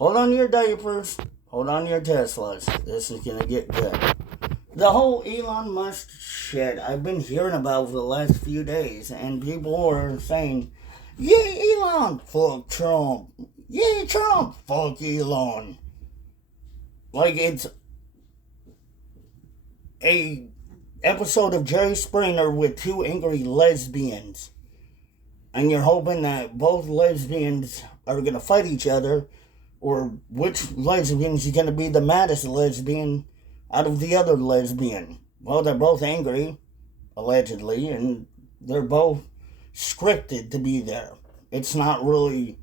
Hold on to your diapers. Hold on to your Teslas. This is gonna get good. The whole Elon Musk shit I've been hearing about for the last few days, and people are saying, "Yay, Elon! Fuck Trump! Yay, Trump! Fuck Elon!" Like it's a episode of Jerry Springer with two angry lesbians, and you're hoping that both lesbians are gonna fight each other, or which lesbian is gonna be the maddest lesbian out of the other lesbian. Well, they're both angry, allegedly, and they're both scripted to be there. It's not really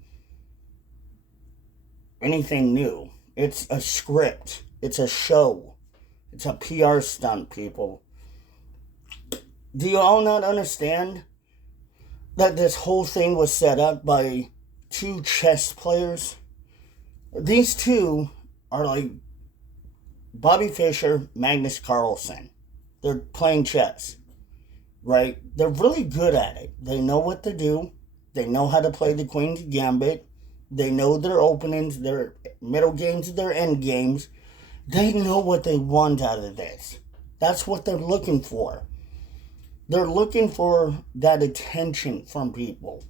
anything new. It's a script. It's a show. It's a PR stunt, people. Do you all not understand that this whole thing was set up by two chess players? These two are like Bobby Fischer, Magnus Carlsen. They're playing chess, right? They're really good at it. They know what to do. They know how to play the Queen's Gambit. They know their openings, their middle games, their end games. They know what they want out of this. That's what they're looking for. They're looking for that attention from people.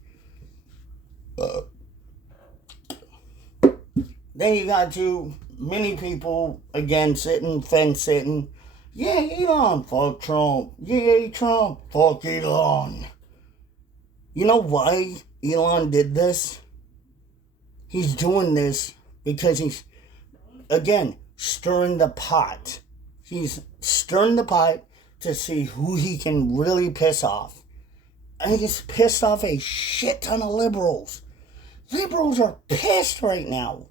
Then you got too many people, again, fence sitting. Yeah, Elon, fuck Trump. Yay, Trump, fuck Elon. You know why Elon did this? He's doing this because he's, again, stirring the pot. He's stirring the pot to see who he can really piss off. And he's pissed off a shit ton of liberals. Liberals are pissed right now.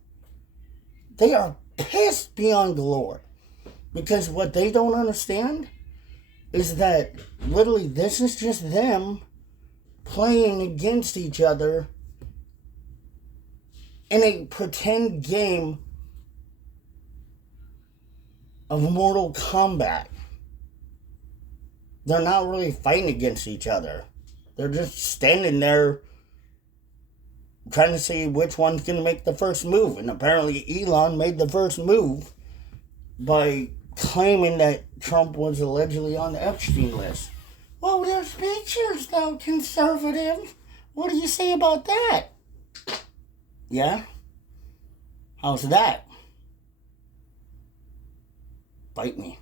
They are pissed beyond the Lord. Because what they don't understand is that literally this is just them playing against each other in a pretend game of Mortal Kombat. They're not really fighting against each other. They're just standing there trying to see which one's going to make the first move. And apparently Elon made the first move by claiming that Trump was allegedly on the Epstein list. Well, there's pictures, though, conservative. What do you say about that? Yeah? How's that? Bite me.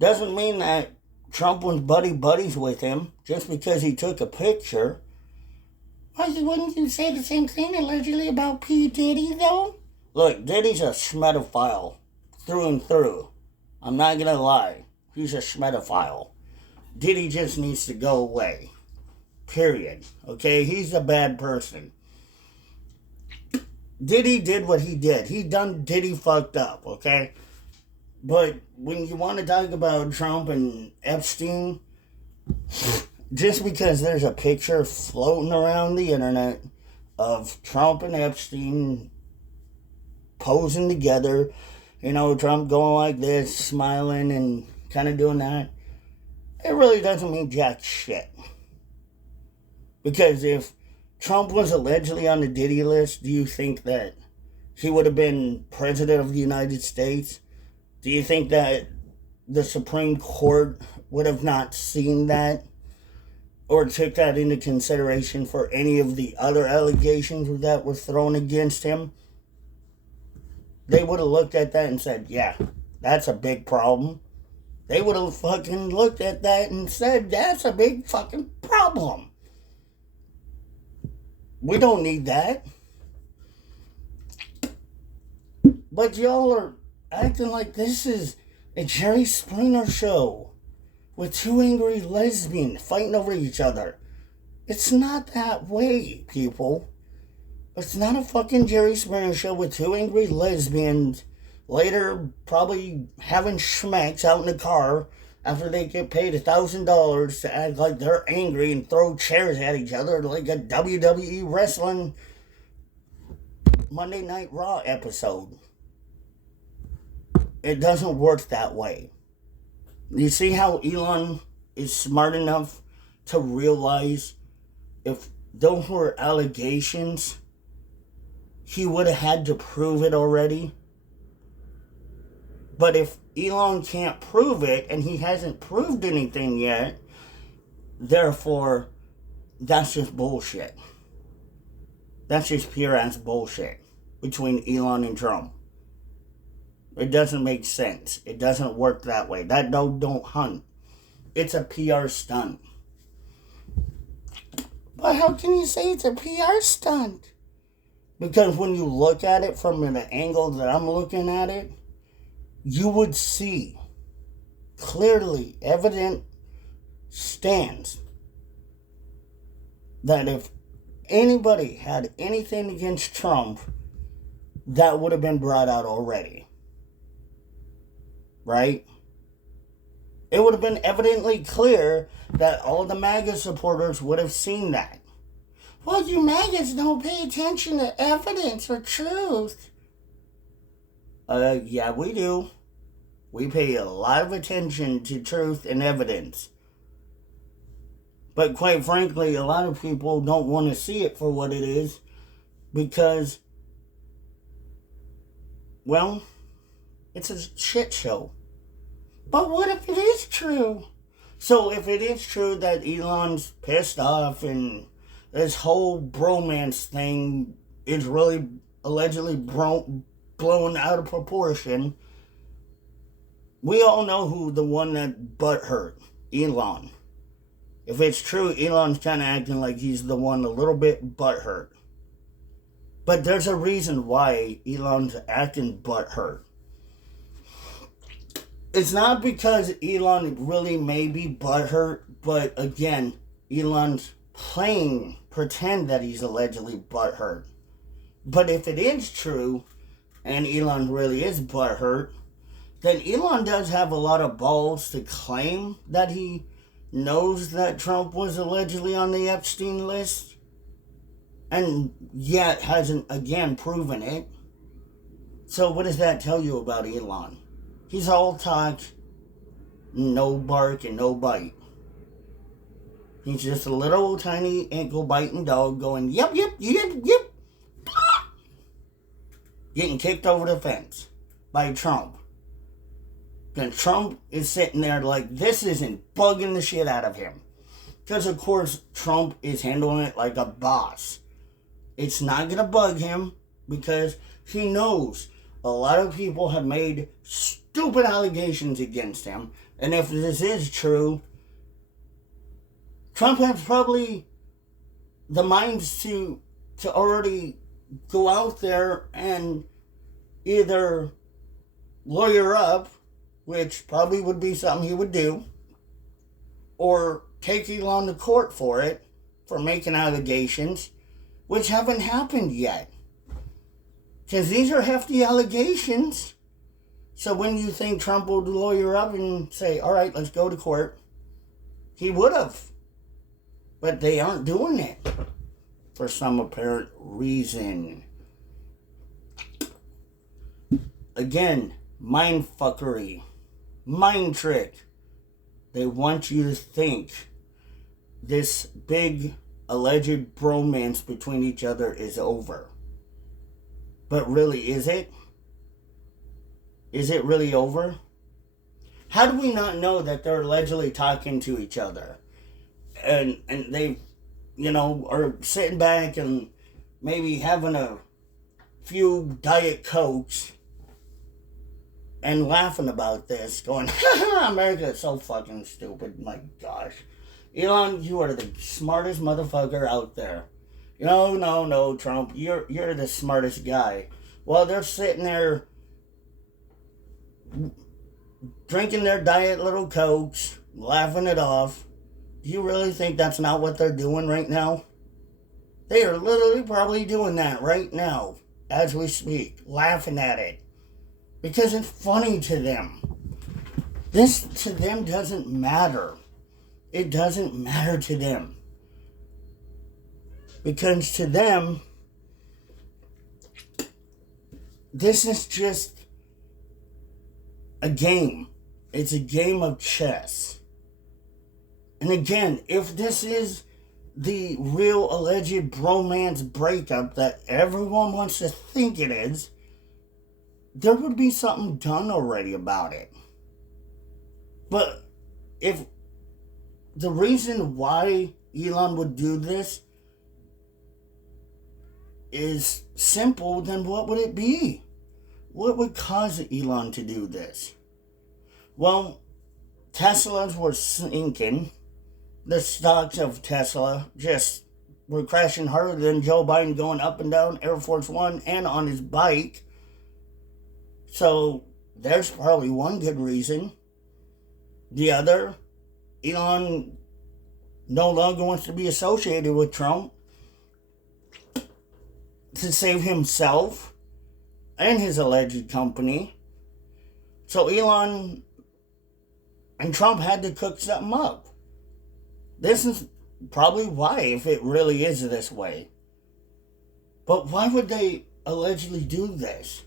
Doesn't mean that Trump was buddies with him just because he took a picture. Why wouldn't you say the same thing allegedly about P. Diddy, though? Look, Diddy's a schmedophile through and through. I'm not gonna lie. He's a schmedophile. Diddy just needs to go away. Period. Okay? He's a bad person. Diddy did what he did. Diddy fucked up, okay? But when you want to talk about Trump and Epstein, just because there's a picture floating around the internet of Trump and Epstein posing together, Trump going like this, smiling and kind of doing that, it really doesn't mean jack shit. Because if Trump was allegedly on the Diddy list, do you think that he would have been president of the United States? Do you think that the Supreme Court would have not seen that or took that into consideration for any of the other allegations that were thrown against him? They would have looked at that and said, yeah, that's a big problem. They would have fucking looked at that and said, that's a big fucking problem. We don't need that. But y'all are acting like this is a Jerry Springer show with two angry lesbians fighting over each other. It's not that way, people. It's not a fucking Jerry Springer show with two angry lesbians later probably having schmecks out in the car after they get paid $1,000 to act like they're angry and throw chairs at each other like a WWE wrestling Monday Night Raw episode. It doesn't work that way. You see how Elon is smart enough to realize if those were allegations, he would have had to prove it already. But if Elon can't prove it, and he hasn't proved anything yet, therefore, that's just bullshit. That's just pure ass bullshit between Elon and Trump. It doesn't make sense. It doesn't work that way. That dog don't hunt. It's a PR stunt. But how can you say it's a PR stunt? Because when you look at it from an angle that I'm looking at it, you would see clearly evident stands that if anybody had anything against Trump, that would have been brought out already. Right? It would have been evidently clear that all the MAGA supporters would have seen that. Well, you MAGAs don't pay attention to evidence or truth. Yeah, we do. We pay a lot of attention to truth and evidence. But quite frankly, a lot of people don't want to see it for what it is because, well, it's a shit show. But what if it is true? So if it is true that Elon's pissed off and this whole bromance thing is really allegedly blown out of proportion, we all know who the one that butt hurt, Elon. If it's true, Elon's kind of acting like he's the one a little bit butt hurt. But there's a reason why Elon's acting butt hurt. It's not because Elon really may be butthurt, but again, Elon's playing pretend that he's allegedly butthurt. But if it is true, and Elon really is butthurt, then Elon does have a lot of balls to claim that he knows that Trump was allegedly on the Epstein list, and yet hasn't again proven it. So what does that tell you about Elon? He's all talk, no bark, and no bite. He's just a little tiny ankle-biting dog going, yep, yep, yep, yep, getting kicked over the fence by Trump. And Trump is sitting there like, this isn't bugging the shit out of him. Because, of course, Trump is handling it like a boss. It's not going to bug him because he knows a lot of people have made stupid allegations against him. And if this is true, Trump has probably the minds to already go out there and either lawyer up, which probably would be something he would do, or take Elon to court for it, for making allegations, which haven't happened yet. Because these are hefty allegations. So when you think Trump would lawyer up and say, all right, let's go to court, he would have. But they aren't doing it for some apparent reason. Again, mind fuckery. Mind trick. They want you to think this big alleged bromance between each other is over. But really, is it? Is it really over? How do we not know that they're allegedly talking to each other? And they, are sitting back and maybe having a few Diet Cokes and laughing about this, going, America is so fucking stupid. My gosh. Elon, you are the smartest motherfucker out there. No, Trump, you're the smartest guy. Well, they're sitting there drinking their Diet Little Cokes, laughing it off. Do you really think that's not what they're doing right now? They are literally probably doing that right now, as we speak, laughing at it. Because it's funny to them. This, to them, doesn't matter. It doesn't matter to them. Because to them, this is just a game. It's a game of chess. And again, if this is the real alleged bromance breakup that everyone wants to think it is, there would be something done already about it. But if the reason why Elon would do this is simple, then what would it be? What would cause Elon to do this? Well, Teslas were sinking. The stocks of Tesla just were crashing harder than Joe Biden going up and down Air Force One and on his bike. So there's probably one good reason. The other, Elon no longer wants to be associated with Trump to save himself and his alleged company. So Elon and Trump had to cook something up. This is probably why, if it really is this way. But why would they allegedly do this?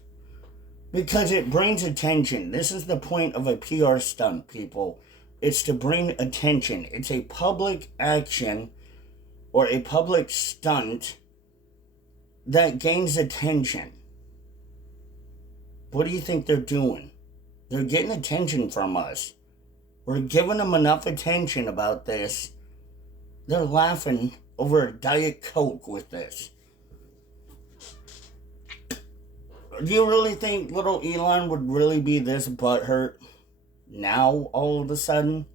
Because it brings attention. This is the point of a PR stunt, people. It's to bring attention. It's a public action or a public stunt that gains attention. What do you think they're doing? They're getting attention from us. We're giving them enough attention about this. They're laughing over a Diet Coke with this. Do you really think little Elon would really be this butthurt now all of a sudden?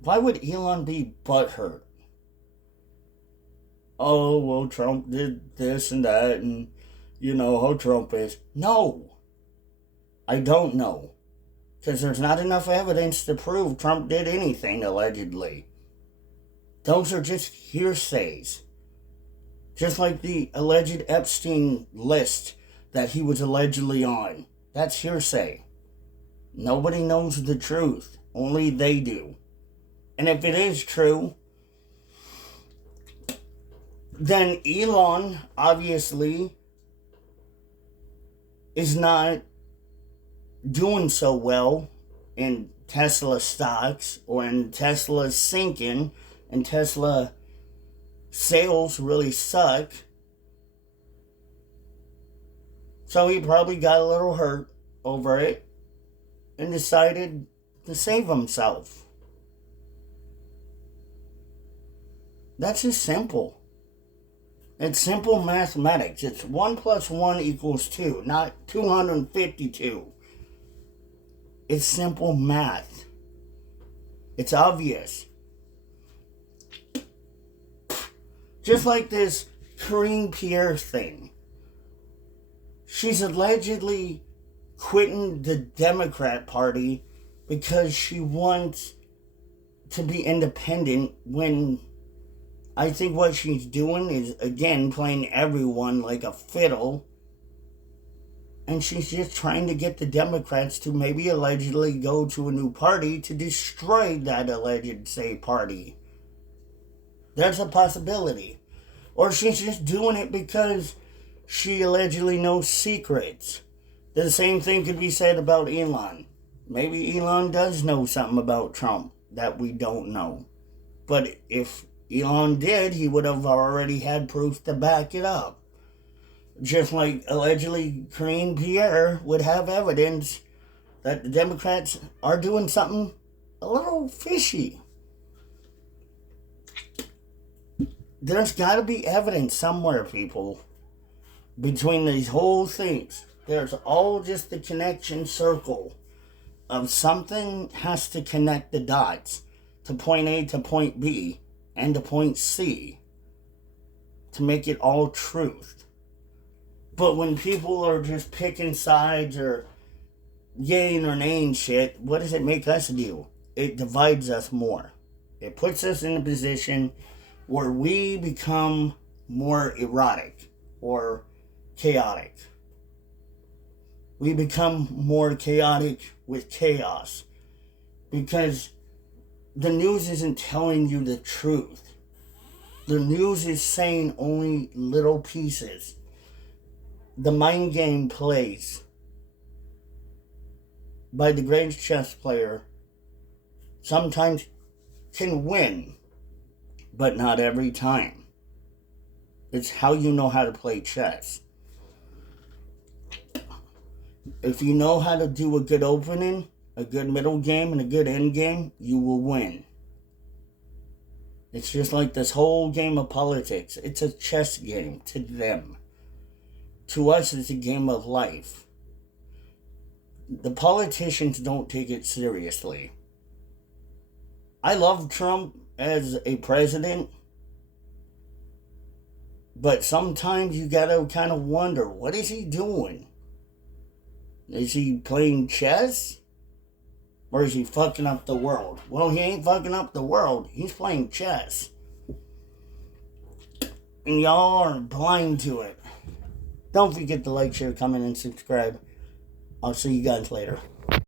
Why would Elon be butthurt? Oh, well, Trump did this and that, and you know how Trump is. No, I don't know. Because there's not enough evidence to prove Trump did anything, allegedly. Those are just hearsays. Just like the alleged Epstein list that he was allegedly on. That's hearsay. Nobody knows the truth. Only they do. And if it is true, then Elon obviously is not doing so well in Tesla stocks, or in Tesla's sinking, and Tesla sales really suck. So he probably got a little hurt over it and decided to save himself. That's just simple. It's simple mathematics. It's 1 plus 1 equals 2, not 252. It's simple math. It's obvious. Just like this Karine Pierre thing. She's allegedly quitting the Democrat Party because she wants to be independent, when I think what she's doing is, again, playing everyone like a fiddle. And she's just trying to get the Democrats to maybe allegedly go to a new party to destroy that alleged, say, party. There's a possibility. Or she's just doing it because she allegedly knows secrets. The same thing could be said about Elon. Maybe Elon does know something about Trump that we don't know. But if Elon did, he would have already had proof to back it up. Just like allegedly Karine Pierre would have evidence that the Democrats are doing something a little fishy. There's got to be evidence somewhere, people, between these whole things. There's all just the connection circle of something has to connect the dots to point A to point B and to point C to make it all truth. But when people are just picking sides or yaying or naying shit, what does it make us do? It divides us more. It puts us in a position where we become more erotic or chaotic. We become more chaotic with chaos because the news isn't telling you the truth. The news is saying only little pieces. The mind game plays by the greatest chess player sometimes can win, but not every time. It's how you know how to play chess. If you know how to do a good opening, a good middle game, and a good end game, you will win. It's just like this whole game of politics. It's a chess game to them. To us, it's a game of life. The politicians don't take it seriously. I love Trump as a president, but sometimes you gotta kind of wonder, what is he doing? Is he playing chess? Or is he fucking up the world? Well, he ain't fucking up the world. He's playing chess. And y'all are blind to it. Don't forget to like, share, comment, and subscribe. I'll see you guys later.